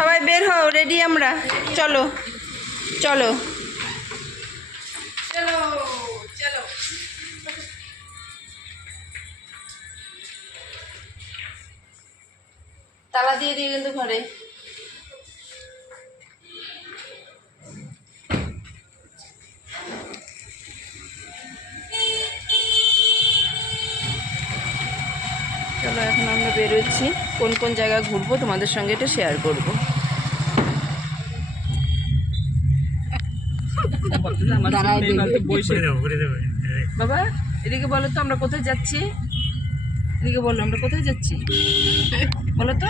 সবাই বের হও, রেডি আমরা। চলো চলো চলো চলো। তালা দিয়ে দিয়ে কিন্তু ঘরে। চলো এখন আমরা বেরোচ্ছি, কোন কোন জায়গা ঘুরবো তোমাদের সঙ্গে এটা শেয়ার করবো। বাবা এদিকে বলো তো আমরা কোথায় যাচ্ছি, এদিকে বলো আমরা কোথায় যাচ্ছি বলো তো।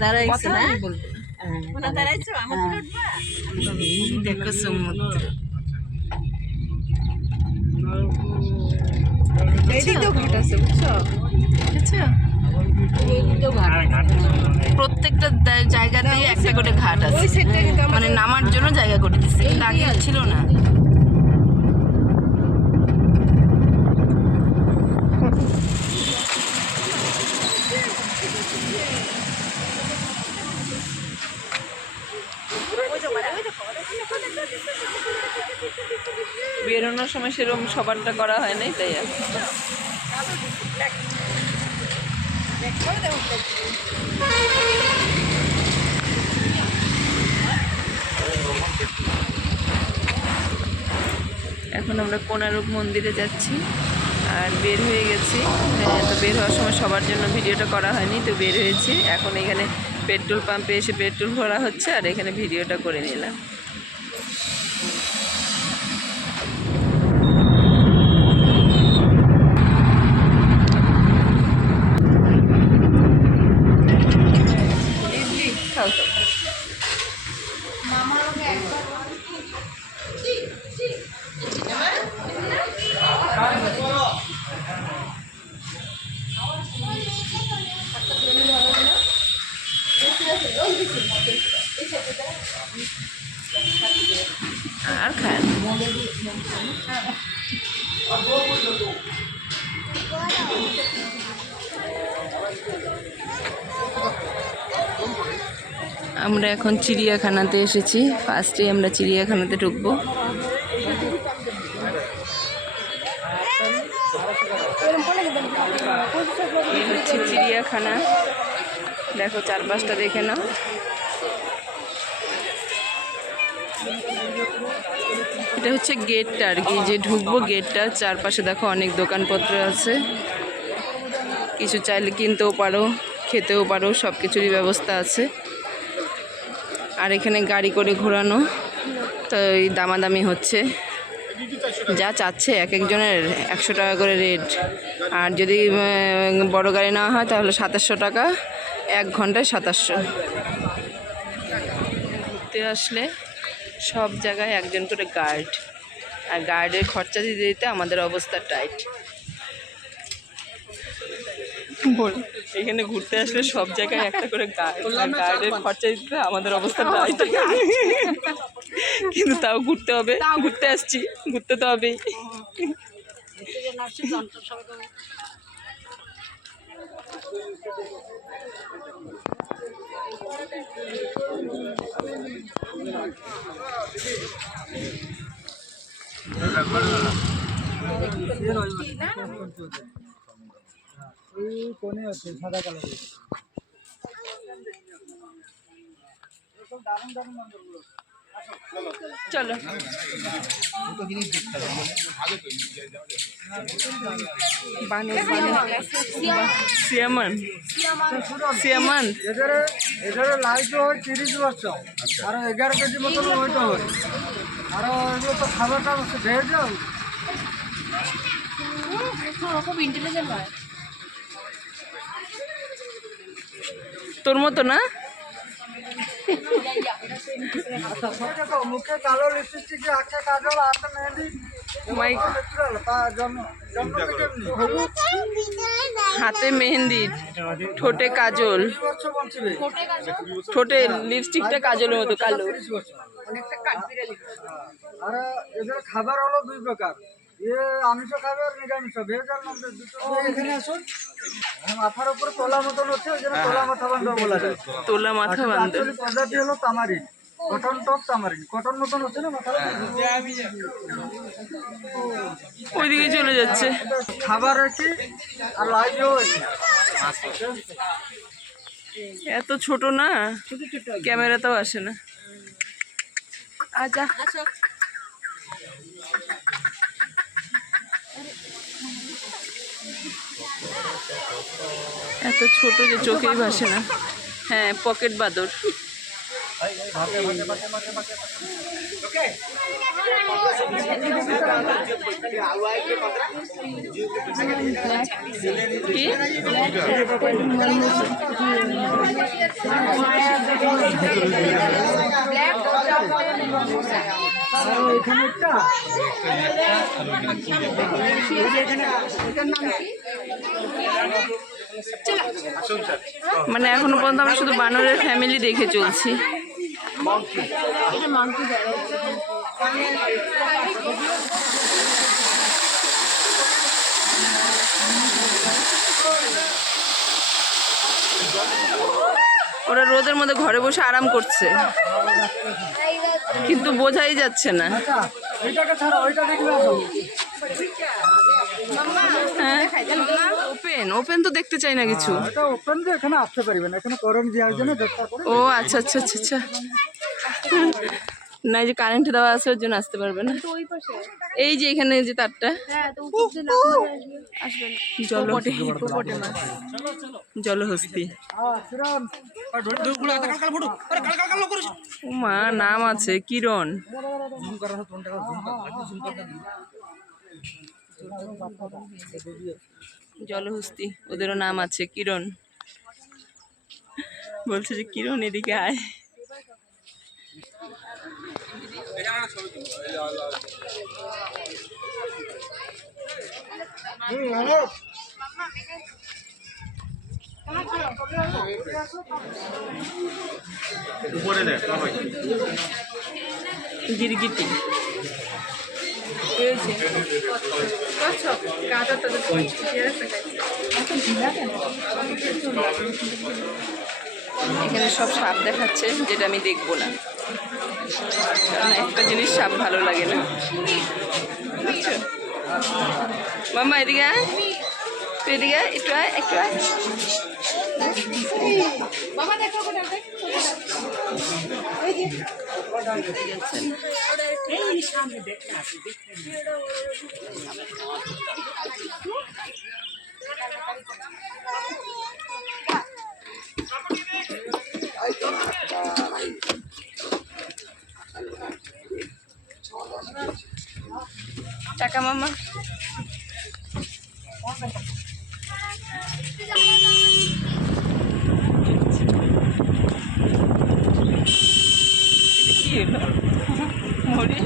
দাঁড়াইছে না? বলতে দাঁড়াইছো আমার দেখো সমুদ্র। এইদিকেও ঘাট আছে বুঝছো? আচ্ছা, এইদিকেও ঘাট। প্রত্যেকটা জায়গাতেই একটা করে ঘাট আছে, মানে নামার জন্য জায়গা করে দিচ্ছে, কিন্তু আগে ছিল না। বেরোনোর সময় সেরকম সবারটা করা হয় নাই, তাই আর এখন আমরা কোণারক মন্দিরে যাচ্ছি আর বের হয়ে গেছি। তো বের হওয়ার সময় সবার জন্য ভিডিওটা করা হয়নি, তো বের হয়েছি। এখন এখানে পেট্রোল পাম্পে এসে পেট্রোল ভরা হচ্ছে আর এখানে ভিডিওটা করে নিলাম। আর খান আমরা এখন চিড়িয়াখানাতে এসেছি। ফার্স্টে আমরা চিড়িয়াখানাতে ঢুকবো। এই হচ্ছে চিড়িয়াখানা, দেখো চারপাশটা দেখে নাও। এটা হচ্ছে গেটটা আর কি, যে ঢুকবো গেটটা। চারপাশে দেখো অনেক দোকানপত্র আছে, কিছু চাইলে কিনতেও পারো, খেতেও পারো, সব কিছুরই ব্যবস্থা আছে। আর এখানে গাড়ি করে ঘোরানো, তো এই দামাদামি হচ্ছে, যা চাচ্ছে এক একজনের 100 টাকা করে রেট। আর যদি বড় গাড়ি নেওয়া হয় তাহলে 2700 টাকা, 1 ঘন্টায় 2700। ঘুরতে আসলে সব জায়গায় একজন করে গার্ড, আর গার্ডের খরচা দিতে দিতে আমাদের অবস্থা টাইট। বল, এখানে ঘুরতে আসলে সব জায়গায় একটা করে গার্ড, আর গার্ডের খরচা দিতে আমাদের অবস্থা টাইট। কিন্তু তাও ঘুরতে হবে, ঘুরতে আসছি, ঘুরতে তো হবেই। কোনে আছে সাদা কালারের, দারুণ দারুণ মন্দিরগুলো। চলো সিয়ামান সিয়ামান এদের লাইট হয় 30 বছর, আর 11 কেজি মতন ওইট হয়। আর এগুলো তো খাবারটা ভেজ যাও, খুব ইন্টেলিজেন্ট হয়। তোর মতো না? মুখে কালো লিপস্টিক, আঁকে কাজল, হাতে মেহেন্দি, হাতে মেহেন্দি, ঠোঁটে কাজল, ঠোঁটে লিপস্টিকটা কাজলের মতো কালো। আর এদের খাবার হলো 2 প্রকার, আমিষ খাবে আর নিরামিষ ভেজ আর ননভেজ দুটো এখানে আসুন। মাথার উপরে তোলা মতন হচ্ছে, ওই জন্য তোলা মাথা বান্ধব বলা যায়। তোলা মাথা বান্ধব। আসলে প্রজাতি হলো tamarind, cotton top tamarind, cotton মতন হচ্ছে না মাথা। ওইদিকে চলে যাচ্ছে। খাবার আছে আর লাইভও আছে। এত ছোট না, ক্যামেরাতেও আসে না। আচ্ছা, এত ছোট যে চোখেই ভাসে না। হ্যাঁ, পকেট বাদর। কি? এখানে একটা মানে এখনো পর্যন্ত আমরা শুধু বানরের ফ্যামিলি দেখে চলছি। ওরা রোদের মধ্যে ঘরে বসে আরাম করছে, কিন্তু বোঝাই যাচ্ছে না। ওইটাকে ছাড়া ওইটা দেখবে। হ্যাঁ, ওপেন ওপেন তো দেখতে চাই না কিছু। এটা ওপেন যে এখানে আসতে পারবেন, এখানে করণ দেওয়ার জন্য চেষ্টা করে। ও আচ্ছা আচ্ছা আচ্ছা আচ্ছা। না, এই যে কারেন্ট দেওয়া আছে ওর জন্য আসতে পারবে না। এই যে এখানে যে তারটা জলহস্তি। ও মা, নাম আছে কিরণ। জলহস্তি, ওদেরও নাম আছে কিরণ। বলছে যে কিরণ এদিকে আয়। গিরগিটি এখানে সব সাপ দেখাচ্ছে, যেটা আমি দেখবো না, কারণ একটা জিনিস সাপ ভালো লাগে না। বুঝছো মাম্মা? এদিকে আয়, তুই এদিকে আয়, একটু আয়, একটু আয়। টাকা মামা। কি হলো মরি?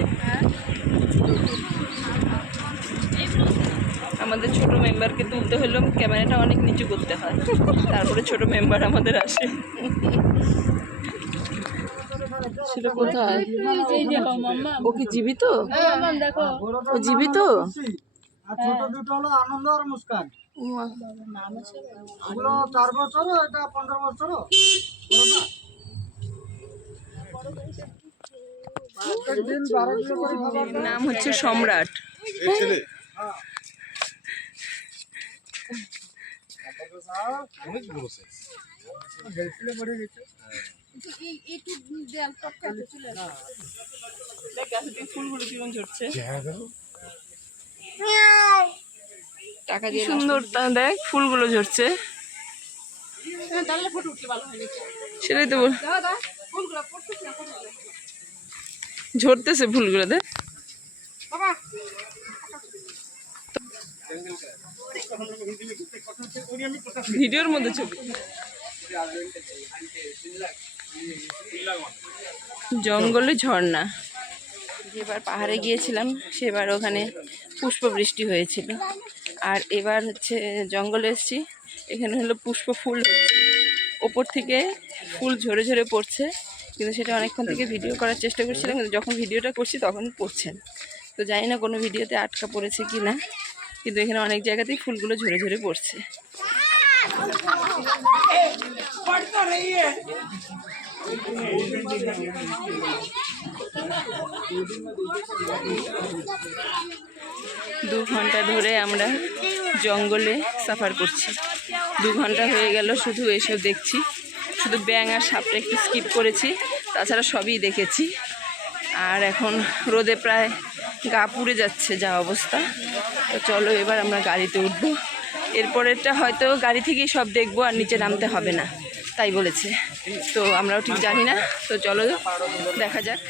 আমাদের ছোট মেম্বারকে তুলতে হলেও ক্যামেরাটা অনেক নিচু করতে হয়, তারপরে ছোট মেম্বার আমাদের আসে। সেটা কোথায়? ও কি জীবিত? ও জীবিত? আর ছোট দুটো হলো আনন্দ আর মুস্কান। ওগুলো 4 বছর, এটা 15 বছর। নাম হচ্ছে সম্রাট। ফুলগুলো কিরকম ঝরছে, টাকা দিয়ে সুন্দর। দেখ ফুলগুলো ঝরছে, সেটাই তো বল, ঝরতেছে ফুলগুলো। দেখ ভিডিওর মধ্যে ছবি। জঙ্গলে ঝর্ণা। যেবার পাহাড়ে গিয়েছিলাম সেবার ওখানে পুষ্প বৃষ্টি হয়েছিল, আর এবার হচ্ছে জঙ্গলে এসেছি, এখানে হলো পুষ্প ফুল হচ্ছে, ওপর থেকে ফুল ঝরে ঝরে পড়ছে। কিন্তু সেটা অনেকক্ষণ থেকে ভিডিও করার চেষ্টা করছিলাম, কিন্তু যখন ভিডিওটা করছি তখন পড়ছেন। তো জানি না কোনো ভিডিওতে আটকা পড়েছে কি না, কিন্তু এখানে অনেক জায়গাতেই ফুলগুলো ঝরে ঝরে পড়ছে। দু ঘন্টা ধরে আমরা জঙ্গলে সাফার করছি। 2 ঘন্টা হয়ে গেল শুধু এসব দেখছি। শুধু ব্যাঙ আর সাপটা একটু স্কিপ করেছি, তাছাড়া সবই দেখেছি। আর এখন রোদে প্রায় গা পুড়ে যাচ্ছে যা অবস্থা। তো চলো এবার আমরা গাড়িতে উঠবো। এরপরেরটা হয়তো গাড়ি থেকেই সব দেখবো আর নিচে নামতে হবে না তাই বলেছে। তো আমরাও ঠিক জানি না। তো চলো দেখা যাক।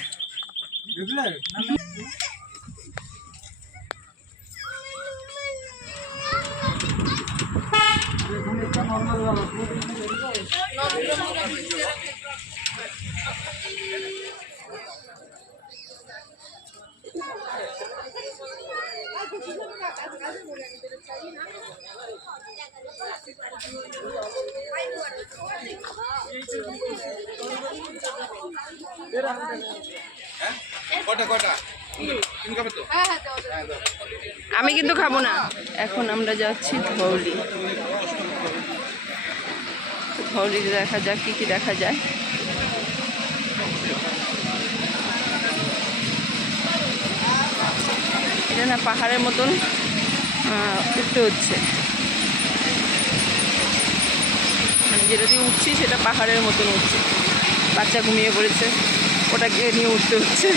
আমি কিন্তু খাবো না। এখন আমরা যাচ্ছি ধৌলি। ধৌলিতে দেখা যাক কি কি দেখা যায়। এটা না পাহাড়ের মতন উঠতে হচ্ছে, মানে যেটা দিয়ে উঠছি সেটা পাহাড়ের মতন উঠছে। বাচ্চা ঘুমিয়ে পড়েছে, ওটাকে নিয়ে উঠতে হচ্ছে।